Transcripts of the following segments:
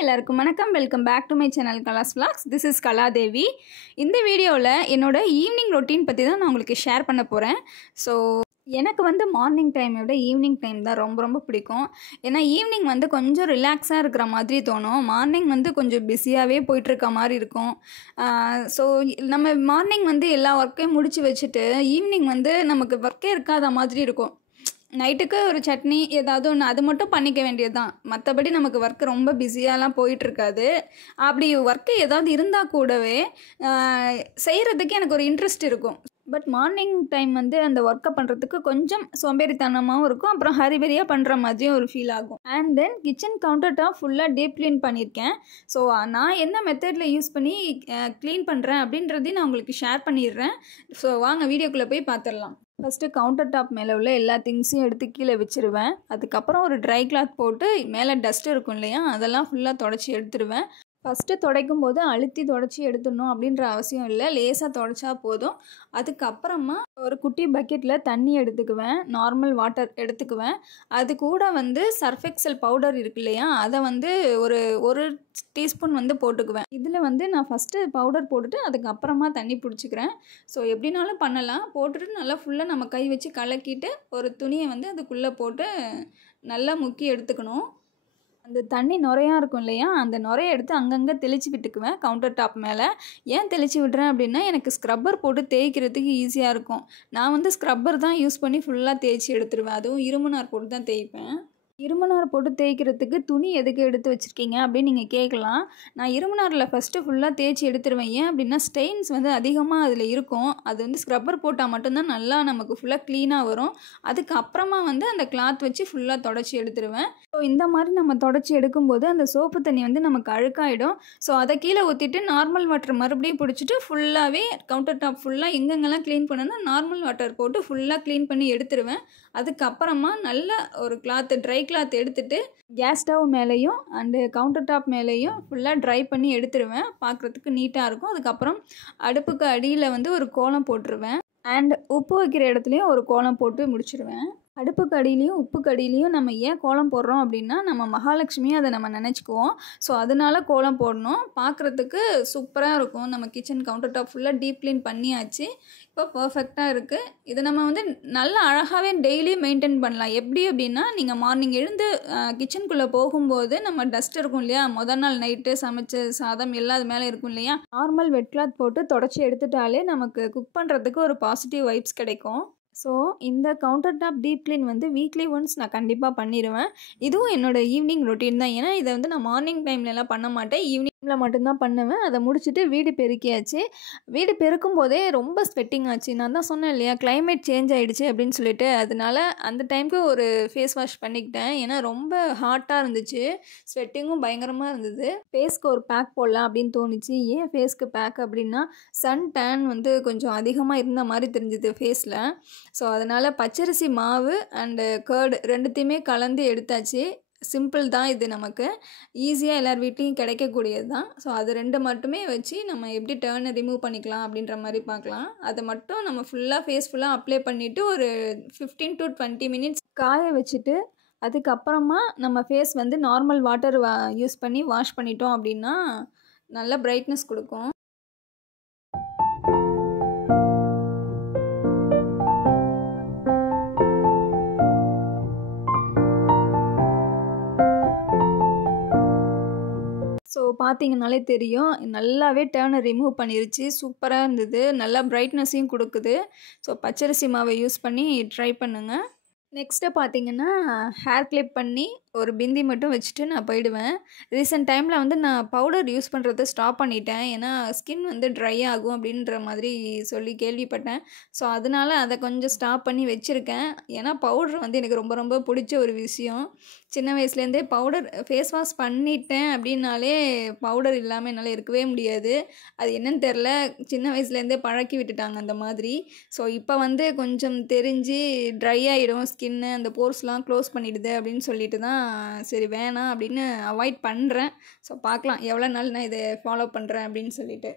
எல்லாருக்கும் வணக்கம். Welcome back to my channel Kala's vlogs. This is Kaladevi. இந்த வீடியோவில் என்னோடய ஈவினிங் ரொட்டீன் பற்றி தான் நான் உங்களுக்கு ஷேர் பண்ண போகிறேன். ஸோ எனக்கு வந்து மார்னிங் டைமை விட ஈவினிங் டைம் தான் ரொம்ப ரொம்ப பிடிக்கும். ஏன்னா ஈவினிங் வந்து கொஞ்சம் ரிலாக்ஸாக இருக்கிற மாதிரி தோணும். மார்னிங் வந்து கொஞ்சம் பிஸியாகவே போயிட்டுருக்க மாதிரி இருக்கும். ஸோ நம்ம மார்னிங் வந்து எல்லா ஒர்க்கையும் முடித்து வச்சுட்டு ஈவினிங் வந்து நமக்கு ஒர்க்கே இருக்காத மாதிரி இருக்கும். நைட்டுக்கு ஒரு சட்னி ஏதாவது ஒன்று அது மட்டும் பண்ணிக்க வேண்டியது தான். மற்றபடி நமக்கு ஒர்க்கு ரொம்ப பிஸியாலாம் போயிட்டுருக்காது. அப்படி ஒர்க்கு ஏதாவது இருந்தால் கூடவே செய்கிறதுக்கு எனக்கு ஒரு இன்ட்ரெஸ்ட் இருக்கும். பட் மார்னிங் டைம் வந்து அந்த ஒர்க்கை பண்ணுறதுக்கு கொஞ்சம் சோம்பேறித்தனமாகவும் இருக்கும். அப்புறம் ஹரிபரியாக பண்ணுற மாதிரியும் ஒரு ஃபீல் ஆகும். And then kitchen counter top ஃபுல்லாக டீப் க்ளீன் பண்ணியிருக்கேன். ஸோ நான் என்ன மெத்தடில் யூஸ் பண்ணி க்ளீன் பண்ணுறேன் அப்படின்றதையும் நான் உங்களுக்கு ஷேர் பண்ணிடுறேன். ஸோ வாங்க வீடியோக்குள்ளே போய் பார்த்துடலாம். ஃபஸ்ட்டு கவுண்டர் டாப் மேலே உள்ள எல்லா திங்ஸையும் எடுத்து கீழே வச்சுருவேன். அதுக்கப்புறம் ஒரு ட்ரை கிளாத் போட்டு மேலே டஸ்ட் இருக்கும் இல்லையா, அதெல்லாம் ஃபுல்லாக தொடச்சி எடுத்துருவேன். ஃபஸ்ட்டு துடைக்கும் போது அழுத்தி தொடச்சி எடுத்துடணும் அப்படின்ற அவசியம் இல்லை. லேசாக தொடச்சா போதும். அதுக்கப்புறமா ஒரு குட்டி பக்கெட்டில் தண்ணி எடுத்துக்குவேன், நார்மல் வாட்டர் எடுத்துக்குவேன். அது கூட வந்து சர்ஃப் எக்ஸல் பவுடர் இருக்கு இல்லையா, அதை வந்து ஒரு டீஸ்பூன் வந்து போட்டுக்குவேன். இதில் வந்து நான் ஃபஸ்ட்டு பவுடர் போட்டுட்டு அதுக்கப்புறமா தண்ணி பிடிச்சிக்கிறேன். ஸோ எப்படினாலும் பண்ணலாம். போட்டுட்டு நல்லா ஃபுல்லாக நம்ம கை வச்சு கலக்கிட்டு ஒரு துணியை வந்து அதுக்குள்ளே போட்டு நல்லா முக்கி எடுத்துக்கணும். அந்த தண்ணி நுரையா இருக்கும் இல்லையா, அந்த நுரையை எடுத்து அங்கங்கே தெளித்து விட்டுக்குவேன் கவுண்டர் டாப் மேலே. ஏன் தெளித்து விட்றேன் அப்படின்னா, எனக்கு ஸ்க்ரப்பர் போட்டு தேய்க்கிறதுக்கு ஈஸியாக இருக்கும். நான் வந்து ஸ்க்ரப்பர் தான் யூஸ் பண்ணி ஃபுல்லாக தேய்ச்சி எடுத்துருவேன். அதுவும் இரும்பு நார் போட்டு தான் தேய்ப்பேன். இரும்பு நார் போட்டு தேய்க்கிறதுக்கு துணி எதுக்கு எடுத்து வச்சுருக்கீங்க அப்படின்னு நீங்கள் கேட்கலாம். நான் இரும்பு நாரில் ஃபஸ்ட்டு ஃபுல்லாக தேய்ச்சி எடுத்துருவேன். ஏன் அப்படின்னா ஸ்டெயின்ஸ் வந்து அதிகமாக அதில் இருக்கும். அது வந்து ஸ்க்ரப்பர் போட்டால் மட்டும்தான் நல்லா நமக்கு ஃபுல்லாக க்ளீனாக வரும். அதுக்கப்புறமா வந்து அந்த கிளாத் வச்சு ஃபுல்லாக தொடச்சி எடுத்துருவேன். ஸோ இந்த மாதிரி நம்ம தொடச்சி எடுக்கும்போது அந்த சோப்பு தண்ணி வந்து நமக்கு அழுக்காயிடும். ஸோ அதை கீழே ஊற்றிட்டு நார்மல் வாட்டர் மறுபடியும் பிடிச்சிட்டு ஃபுல்லாகவே கவுண்டர் டாப் ஃபுல்லாக எங்கெங்கெல்லாம் க்ளீன் பண்ணணும் நார்மல் வாட்டர் போட்டு ஃபுல்லாக க்ளீன் பண்ணி எடுத்துருவேன். அதுக்கப்புறமா நல்ல ஒரு கிளாத்து ட்ரை கிளாத் எடுத்துகிட்டு கேஸ் ஸ்டவ் மேலேயும் அண்டு கவுண்டர் டாப் மேலேயும் ஃபுல்லாக ட்ரை பண்ணி எடுத்துருவேன். பார்க்குறதுக்கு நீட்டாக இருக்கும். அதுக்கப்புறம் அடுப்புக்கு அடியில் வந்து ஒரு கோலம் போட்டுருவேன். அண்ட் உப்பு வைக்கிற இடத்துலையும் ஒரு கோலம் போட்டு முடிச்சிடுவேன். அடுப்புக்கு அடியிலையும் உப்புக்கு அடியிலையும் நம்ம ஏன் கோலம் போடுறோம் அப்படின்னா, நம்ம மகாலட்சுமியை அதை நம்ம நினச்சிக்குவோம். ஸோ அதனால கோலம் போடணும். பார்க்குறதுக்கு சூப்பராக இருக்கும். நம்ம கிச்சன் கவுண்டர் டாப் ஃபுல்லாக டீப் க்ளீன் பண்ணியாச்சு. இப்போ பர்ஃபெக்டாக இருக்குது. இதை நம்ம வந்து நல்லா அழகாகவே டெய்லி மெயின்டைன் பண்ணலாம். எப்படி அப்படின்னா, நீங்கள் மார்னிங் எழுந்து கிச்சனுக்குள்ளே போகும்போது நம்ம டஸ்ட் இருக்கும் இல்லையா, முதல் நாள் நைட்டு சமைச்ச சாதம் எல்லாம் அது மேலே இருக்கும் இல்லையா, நார்மல் வெட் கிளாத் போட்டு தொடச்சி எடுத்துட்டாலே நமக்கு குக் பண்ணுறதுக்கு ஒரு பாசிட்டிவ் வைப்ஸ் கிடைக்கும். ஸோ இந்த கவுண்டர் டாப் டீப் க்ளீன் வந்து வீக்லி ஒன்ஸ் நான் கண்டிப்பாக பண்ணிடுவேன். இதுவும் என்னோடய ஈவினிங் ரொட்டீன் தான். ஏன்னா இதை வந்து நான் மார்னிங் டைம்லலாம் பண்ண மாட்டேன், ஈவினிங்கில் மட்டும்தான் பண்ணுவேன். அதை முடிச்சுட்டு வீடு பெருக்கியாச்சு. வீடு பெருக்கும் போதே ரொம்ப ஸ்வெட்டிங் ஆச்சு. நான் தான் சொன்னேன் இல்லையா, கிளைமேட் சேஞ்ச் ஆகிடுச்சு அப்படின்னு சொல்லிட்டு. அதனால அந்த டைமுக்கு ஒரு ஃபேஸ் வாஷ் பண்ணிக்கிட்டேன். ஏன்னா ரொம்ப ஹாட்டாக இருந்துச்சு, ஸ்வெட்டிங்கும் பயங்கரமாக இருந்தது. ஃபேஸ்க்கு ஒரு பேக் போடலாம் அப்படின்னு தோணுச்சு. ஏன் ஃபேஸ்க்கு பேக் அப்படின்னா, சன் டேன் வந்து கொஞ்சம் அதிகமாக இருந்த மாதிரி தெரிஞ்சுது ஃபேஸில். ஸோ அதனால் பச்சரிசி மாவு அண்டு கர்டு ரெண்டுத்தையுமே கலந்து எடுத்தாச்சு. சிம்பிள் தான் இது, நமக்கு ஈஸியாக எல்லார் வீட்லேயும் கிடைக்கக்கூடியது தான். ஸோ அது ரெண்டு மட்டுமே வச்சு நம்ம எப்படி டர்னை ரிமூவ் பண்ணிக்கலாம் அப்படின்ற மாதிரி பார்க்கலாம். அதை மட்டும் நம்ம ஃபுல்லாக ஃபேஸ் ஃபுல்லாக அப்ளை பண்ணிவிட்டு ஒரு 15 to 20 minutes காய வச்சுட்டு அதுக்கப்புறமா நம்ம ஃபேஸ் வந்து நார்மல் வாட்டர் யூஸ் பண்ணி வாஷ் பண்ணிட்டோம் அப்படின்னா நல்ல பிரைட்னஸ் கொடுக்கும். ஸோ பார்த்தீங்கனாலே தெரியும், நல்லாவே டர்னை ரிமூவ் பண்ணிருச்சு. சூப்பராக இருந்தது. நல்லா பிரைட்னஸையும் கொடுக்குது. ஸோ பச்சரிசி மாவை யூஸ் பண்ணி ட்ரை பண்ணுங்கள். நெக்ஸ்ட்டு பார்த்தீங்கன்னா, ஹேர் கிளிப் பண்ணி ஒரு பிந்தி மட்டும் வச்சுட்டு நான் போயிடுவேன். ரீசெண்ட் டைமில் வந்து நான் பவுடர் யூஸ் பண்ணுறத ஸ்டாப் பண்ணிட்டேன். ஏன்னா ஸ்கின் வந்து ட்ரை ஆகும் அப்படின்ற மாதிரி சொல்லி கேள்விப்பட்டேன். ஸோ அதனால அதை கொஞ்சம் ஸ்டாப் பண்ணி வச்சுருக்கேன். ஏன்னா பவுடர் வந்து எனக்கு ரொம்ப ரொம்ப பிடிச்ச ஒரு விஷயம். சின்ன வயசுலேருந்தே பவுடர் ஃபேஸ் வாஷ் பண்ணிட்டேன் அப்படின்னாலே பவுடர் இல்லாமல் என்னால் இருக்கவே முடியாது. அது என்னன்னு தெரில, சின்ன வயசுலேருந்தே பழக்கி விட்டுட்டாங்க அந்த மாதிரி. ஸோ இப்போ வந்து கொஞ்சம் தெரிஞ்சு ட்ரை ஆகிடும் ஸ்கின்னு, அந்த போர்ஸ்லாம் க்ளோஸ் பண்ணிடுது அப்படின்னு சொல்லிட்டு தான் சரி வேணாம் அப்படின்னு அவாய்ட் பண்ணுறேன். ஸோ பார்க்கலாம் எவ்வளோ நாள் நான் இதை ஃபாலோ பண்ணுறேன் அப்படின்னு சொல்லிட்டு.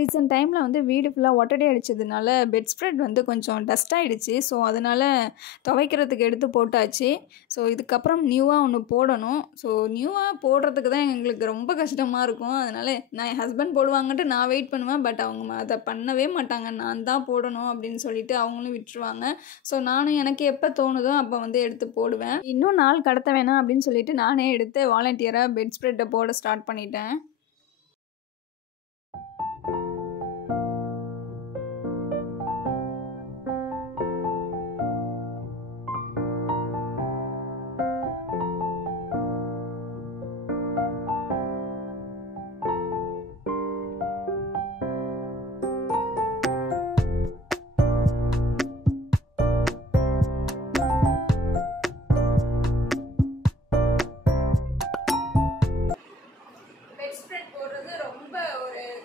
ரீசெண்ட் டைமில் வந்து வீடு ஃபுல்லாக ஒட்டடை அடித்ததுனால பெட் ஸ்ப்ரெட் வந்து கொஞ்சம் டஸ்ட் ஆகிடுச்சு. ஸோ அதனால் துவைக்கிறதுக்கு எடுத்து போட்டாச்சு. ஸோ இதுக்கப்புறம் நியூவாக ஒன்று போடணும். ஸோ நியூவாக போடுறதுக்கு தான் எங்களுக்கு ரொம்ப கஷ்டமாக இருக்கும். அதனால் நான் என் ஹஸ்பண்ட் போடுவாங்கன்ட்டு நான் வெயிட் பண்ணுவேன். பட் அவங்க அதை பண்ணவே மாட்டாங்க. நான் தான் போடணும் அப்படின்னு சொல்லிட்டு அவங்களும் விட்டுருவாங்க. ஸோ நானும் எனக்கு எப்போ தோணுதோ அப்போ வந்து எடுத்து போடுவேன். இன்னும் நாள் கடத்த வேணாம் அப்படின்னு சொல்லிட்டு நானே எடுத்து வாலண்டியராக பெட் ஸ்ப்ரெட்டை போட ஸ்டார்ட் பண்ணிட்டேன்.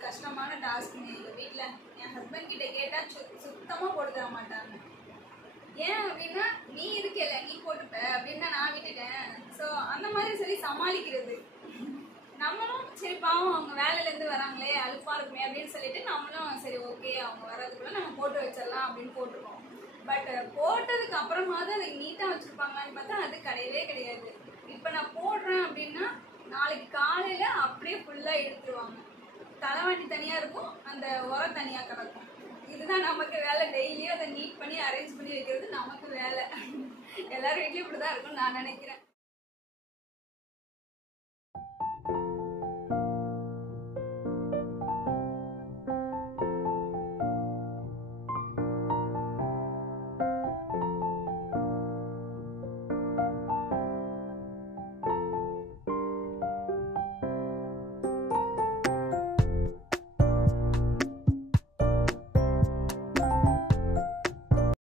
கஷ்டமான டாஸ்க்குங்க எங்கள் வீட்டில். என் ஹஸ்பண்ட் கிட்ட கேட்டால் சுத்தமாக போட்டு தர மாட்டாங்க. ஏன் அப்படின்னா நீ இருக்கல நீ போட்டுப்ப அப்படின்னா நான் விட்டுட்டேன். ஸோ அந்த மாதிரி சொல்லி சமாளிக்கிறது. நம்மளும் சரி பாவம் அவங்க வேலையிலேருந்து வராங்களே அலுப்பாக இருக்குமே அப்படின்னு சொல்லிட்டு நம்மளும் சரி ஓகே அவங்க வர்றதுக்குள்ள நம்ம போட்டு வச்சிடலாம் அப்படின்னு போட்டுருக்கோம். பட் போட்டதுக்கு அப்புறமாவது அதை நீட்டாக வச்சுருப்பாங்கன்னு பார்த்தா அது கிடையவே கிடையாது. இப்போ நான் போடுறேன் அப்படின்னா நாளைக்கு காலையில் அப்படியே ஃபுல்லாக எடுத்துருவாங்க. தலைவாண்டி தனியாக இருக்கும், அந்த உரம் தனியாக கிடக்கும். இதுதான் நமக்கு வேலை. டெய்லியும் அதை நீட் பண்ணி அரேஞ்ச் பண்ணி வைக்கிறது நமக்கு வேலை. எல்லாரும் வீட்லேயும் இப்படி தான் இருக்கும்னு நான் நினைக்கிறேன்.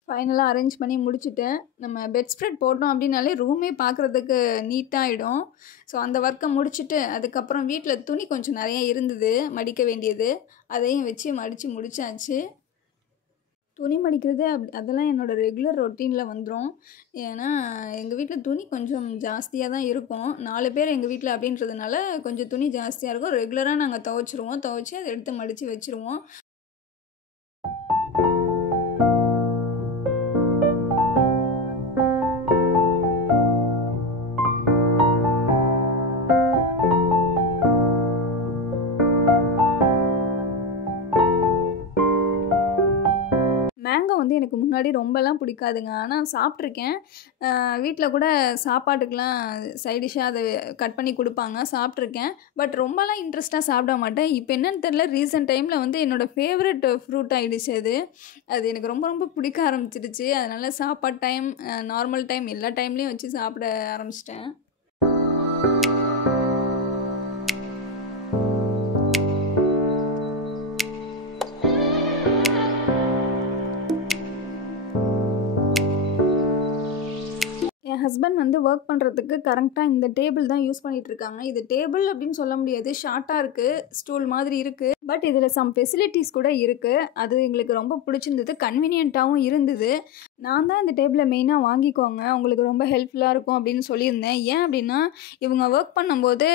ஃபைனலாக அரேஞ்ச் பண்ணி முடிச்சுட்டேன். நம்ம பெட் ஸ்ப்ரெட் போட்டோம் அப்படின்னாலே ரூமே பார்க்குறதுக்கு நீட்டாகிடும். ஸோ அந்த ஒர்க்கை முடிச்சுட்டு அதுக்கப்புறம் வீட்டில் துணி கொஞ்சம் நிறைய இருந்தது மடிக்க வேண்டியது, அதையும் வச்சு மடித்து முடித்தாச்சு. துணி மடிக்கிறது அதெல்லாம் என்னோடய ரெகுலர் ரொட்டீனில் வந்துடும். ஏன்னா எங்கள் வீட்டில் துணி கொஞ்சம் ஜாஸ்தியாக தான் இருக்கும். 4 பேர் எங்கள் வீட்டில் அப்படின்றதுனால கொஞ்சம் துணி ஜாஸ்தியாக இருக்கும். ரெகுலராக நாங்கள் துவைச்சிருவோம். துவைச்சி அதை எடுத்து மடித்து வச்சுருவோம். மேங்கோ வந்து எனக்கு முன்னாடி ரொம்பலாம் பிடிக்காதுங்க. ஆனால் சாப்பிட்ருக்கேன். வீட்டில் கூட சாப்பாட்டுக்கெலாம் சைடிஷ்ஷாக அதை கட் பண்ணி கொடுப்பாங்க, சாப்பிட்ருக்கேன். பட் ரொம்பலாம் இன்ட்ரெஸ்ட்டாக சாப்பிட மாட்டேன். இப்போ என்னென்னு தெரில, ரீசெண்ட் டைமில் வந்து என்னோடய ஃபேவரட் ஃப்ரூட் ஆகிடுச்சு அது. அது எனக்கு ரொம்ப ரொம்ப பிடிக்க ஆரம்பிச்சிடுச்சு. அதனால் சாப்பாடு டைம், நார்மல் டைம் எல்லா டைம்லேயும் வச்சு சாப்பிட ஆரம்பிச்சிட்டேன். என் ஹஸ்பண்ட் வந்து ஒர்க் பண்ணுறதுக்கு கரெக்டாக இந்த டேபிள் தான் யூஸ் பண்ணிகிட்ருக்காங்க. இது டேபிள் அப்படின்னு சொல்ல முடியாது, ஷார்ட்டாக இருக்குது, ஸ்டூல் மாதிரி இருக்குது. பட் இதில் சம் ஃபெசிலிட்டிஸ் கூட இருக்குது. அது எங்களுக்கு ரொம்ப பிடிச்சிருந்தது, கன்வீனியண்ட்டாகவும் இருந்தது. நான் தான் இந்த டேபிளை மெயினாக வாங்கிக்கோங்க, உங்களுக்கு ரொம்ப ஹெல்ப்ஃபுல்லாக இருக்கும் அப்படின்னு சொல்லியிருந்தேன். ஏன் அப்படின்னா, இவங்க ஒர்க் பண்ணும்போது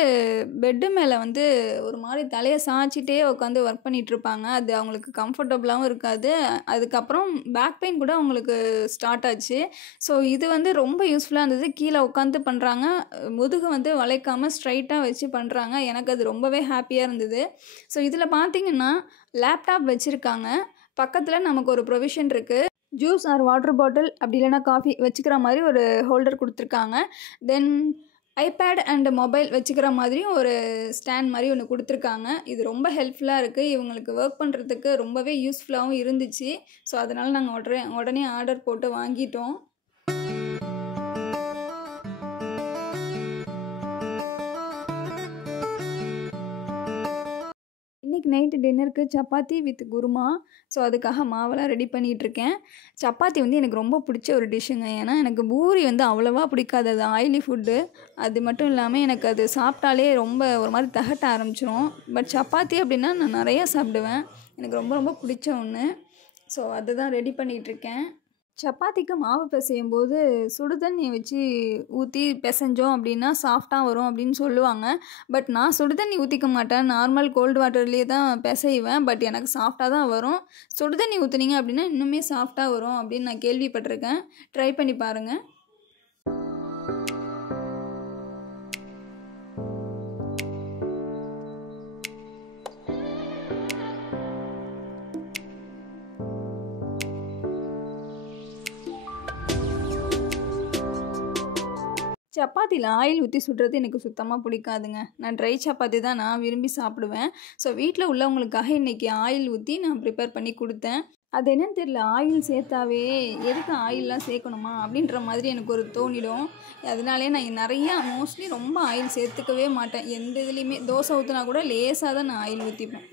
பெட்டு மேலே வந்து ஒரு மாதிரி தலையை சாய்ச்சிட்டே உட்காந்து ஒர்க் பண்ணிகிட்ருப்பாங்க. அது அவங்களுக்கு கம்ஃபர்டபுளாகவும் இருக்காது. அதுக்கப்புறம் பேக் பெயின் கூட அவங்களுக்கு ஸ்டார்ட் ஆச்சு. ஸோ இது வந்து ரொம்ப யூஸ்ஃபுல்லாக இருந்தது. கீழே உட்காந்து பண்ணுறாங்க, முதுகு வந்து வளைக்காமல் ஸ்ட்ரைட்டாக வச்சு பண்ணுறாங்க. எனக்கு அது ரொம்பவே ஹாப்பியாக இருந்தது. ஸோ இதில் பார்த்தீங்கன்னா லேப்டாப் வச்சுருக்காங்க, பக்கத்தில் நமக்கு ஒரு ப்ரொவிஷன் இருக்குது. ஜூஸ் ஆர் வாட்டர் பாட்டில் அப்படி இல்லைனா காஃபி வச்சுக்கிற மாதிரி ஒரு ஹோல்டர் கொடுத்துருக்காங்க. தென் ஐபேட் அண்ட் மொபைல் வச்சுக்கிற மாதிரியும் ஒரு ஸ்டாண்ட் மாதிரி ஒன்று கொடுத்துருக்காங்க. இது ரொம்ப ஹெல்ப்ஃபுல்லாக இருக்குது, இவங்களுக்கு ஒர்க் பண்ணுறதுக்கு ரொம்பவே யூஸ்ஃபுல்லாகவும் இருந்துச்சு. ஸோ அதனால் நாங்கள் உடனே ஆர்டர் போட்டு வாங்கிட்டோம். இன்றைக்கி நைட்டு டின்னருக்கு சப்பாத்தி வித் குருமா. ஸோ அதுக்காக மாவெல்லாம் ரெடி பண்ணிகிட்ருக்கேன். சப்பாத்தி வந்து எனக்கு ரொம்ப பிடிச்ச ஒரு டிஷ்ஷுங்க. ஏன்னா எனக்கு பூரி வந்து அவ்வளோவா பிடிக்காது, அது ஆயிலி ஃபுட்டு. அது மட்டும் இல்லாமல் எனக்கு அது சாப்பிட்டாலே ரொம்ப ஒரு மாதிரி தகட்ட ஆரம்பிச்சிடும். பட் சப்பாத்தி அப்படின்னா நான் நிறையா சாப்பிடுவேன், எனக்கு ரொம்ப ரொம்ப பிடிச்ச ஒன்று. ஸோ அதுதான் ரெடி பண்ணிகிட்ருக்கேன். சப்பாத்திக்கு மாவு பிசையும் போது சுடு தண்ணியை வச்சு ஊற்றி பிசைஞ்சோம் அப்படின்னா சாஃப்டாக வரும் அப்படின்னு சொல்லுவாங்க. பட் நான் சுடு தண்ணி ஊற்றிக்க மாட்டேன், நார்மல் கோல்டு வாட்டர்லேயே தான் பிசைவேன். பட் எனக்கு சாஃப்டாக தான் வரும். சுடு தண்ணி ஊற்றுனீங்க அப்படின்னா இன்னுமே சாஃப்டாக வரும் அப்படின்னு நான் கேள்விப்பட்டிருக்கேன். ட்ரை பண்ணி பாருங்கள். சப்பாத்தியில் ஆயில் ஊற்றி சுடுறது எனக்கு சுத்தமாக பிடிக்காதுங்க. நான் ட்ரை சப்பாத்தி தான் நான் விரும்பி சாப்பிடுவேன். ஸோ வீட்டில் உள்ளவங்களுக்காக இன்றைக்கி ஆயில் ஊற்றி நான் ப்ரிப்பேர் பண்ணி கொடுத்தேன். அது என்னன்னு தெரியல, ஆயில் சேர்த்தாவே எதுக்கு ஆயிலெலாம் சேர்க்கணுமா அப்படின்ற மாதிரி எனக்கு ஒரு தோணிடும். அதனாலே நான் நிறையா மோஸ்ட்லி ரொம்ப ஆயில் சேர்த்துக்கவே மாட்டேன். எந்த இதுலேயுமே தோசை ஊற்றினா கூட லேசாக தான் நான் ஆயில் ஊற்றிப்பேன்.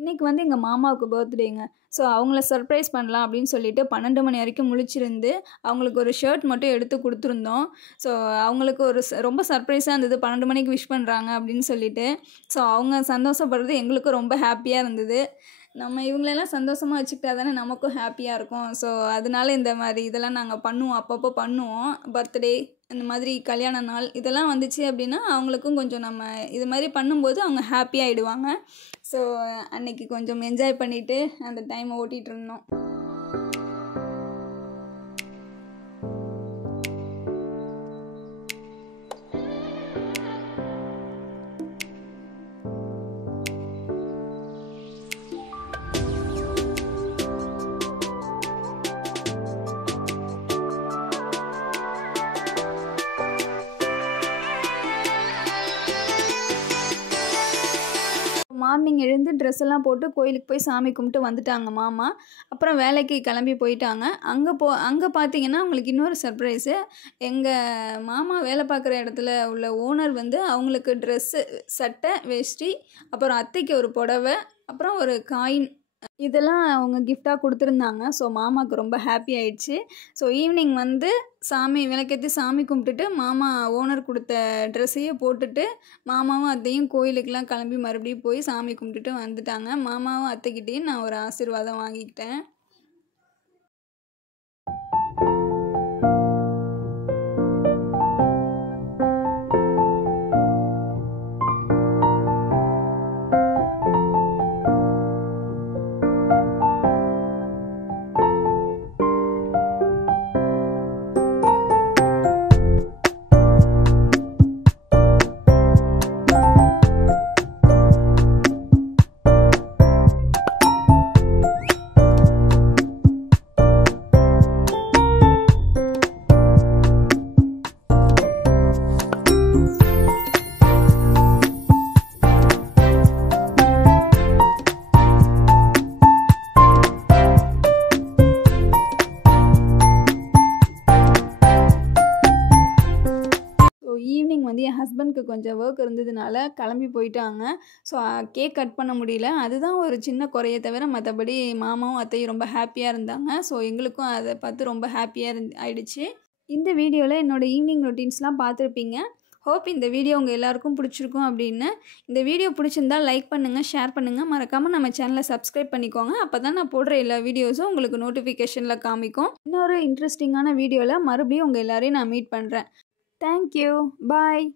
இன்றைக்கி வந்து எங்கள் மாமாவுக்கு பர்த்டேங்க. ஸோ அவங்கள சர்ப்ரைஸ் பண்ணலாம் அப்படின்னு சொல்லிட்டு 12 மணி வரைக்கும் முழிச்சிருந்து அவங்களுக்கு ஒரு ஷர்ட் மட்டும் எடுத்து கொடுத்துருந்தோம். ஸோ அவங்களுக்கு ஒரு ரொம்ப சர்ப்ரைஸாக இருந்தது, 12 மணிக்கு விஷ் பண்ணுறாங்க அப்படின்னு சொல்லிட்டு. ஸோ அவங்க சந்தோஷப்படுறது எங்களுக்கும் ரொம்ப ஹாப்பியாக இருந்தது. நம்ம இவங்களெல்லாம் சந்தோஷமாக வச்சுக்கிட்டா தானே நமக்கும் ஹாப்பியாக இருக்கும். ஸோ அதனால இந்த மாதிரி இதெல்லாம் நாங்கள் பண்ணுவோம், அப்பப்போ பண்ணுவோம். பர்த்டே இந்த மாதிரி கல்யாண நாள் இதெல்லாம் வந்துச்சு அப்படின்னா அவங்களுக்கும் கொஞ்சம் நம்ம இது மாதிரி பண்ணும்போது அவங்க ஹாப்பியாகிடுவாங்க. ஸோ அன்றைக்கி கொஞ்சம் என்ஜாய் பண்ணிவிட்டு அந்த டைமை ஓட்டிகிட்டு இருந்தோம். மார்னிங் எழுந்து ட்ரெஸ் எல்லாம் போட்டு கோயிலுக்கு போய் சாமி கும்பிட்டு வந்துட்டாங்க மாமா. அப்புறம் வேலைக்கு கிளம்பி போயிட்டாங்க. அங்கே பார்த்தீங்கன்னா அவங்களுக்கு இன்னொரு சர்ப்ரைஸு. எங்கள் மாமா வேலை பார்க்குற இடத்துல உள்ள ஓனர் வந்து அவங்களுக்கு ட்ரெஸ்ஸு, சட்டை, வேஷ்டி, அப்புறம் அத்தைக்கு ஒரு புடவை, அப்புறம் ஒரு காயின் இதெல்லாம் அவங்க கிஃப்டாக கொடுத்துருந்தாங்க. ஸோ மாமாவுக்கு ரொம்ப ஹாப்பி ஆயிடுச்சு. ஸோ ஈவினிங் வந்து சாமி விளக்கேற்றி சாமி கும்பிட்டுட்டு மாமா ஓனர் கொடுத்த ட்ரெஸ்ஸையே போட்டுட்டு மாமாவும் அத்தையும் கோயிலுக்கெலாம் கிளம்பி மறுபடியும் போய் சாமி கும்பிட்டுட்டு வந்துட்டாங்க. மாமாவும் அத்தைக்கிட்டேயும் நான் ஒரு ஆசீர்வாதம் வாங்கிக்கிட்டேன். ஹஸ்பண்டுக்கு கொஞ்சம் ஒர்க் இருந்ததுனால கிளம்பி போயிட்டாங்க. ஸோ கேக் கட் பண்ண முடியல. அதுதான் ஒரு சின்ன குறையே தவிர மற்றபடி மாமாவும் அத்தையும் ரொம்ப ஹாப்பியாக இருந்தாங்க. ஸோ எங்களுக்கும் அதை பார்த்து ரொம்ப ஹாப்பியாக ஆயிடுச்சு. இந்த வீடியோவில் என்னோடய ஈவினிங் ரொட்டீன்ஸ்லாம் பார்த்துருப்பீங்க. ஹோப் இந்த வீடியோ உங்கள் எல்லாருக்கும் பிடிச்சிருக்கும் அப்படின்னு. இந்த வீடியோ பிடிச்சிருந்தால் லைக் பண்ணுங்கள், ஷேர் பண்ணுங்கள், மறக்காமல் நம்ம சேனலை சப்ஸ்கிரைப் பண்ணிக்கோங்க. அப்போ தான் நான் போடுற எல்லா வீடியோஸும் உங்களுக்கு நோட்டிஃபிகேஷனில் காமிக்கும். இன்னொரு இன்ட்ரெஸ்டிங்கான வீடியோவில் மறுபடியும் உங்கள் எல்லாரையும் நான் மீட் பண்ணுறேன். தேங்க்யூ, பாய்.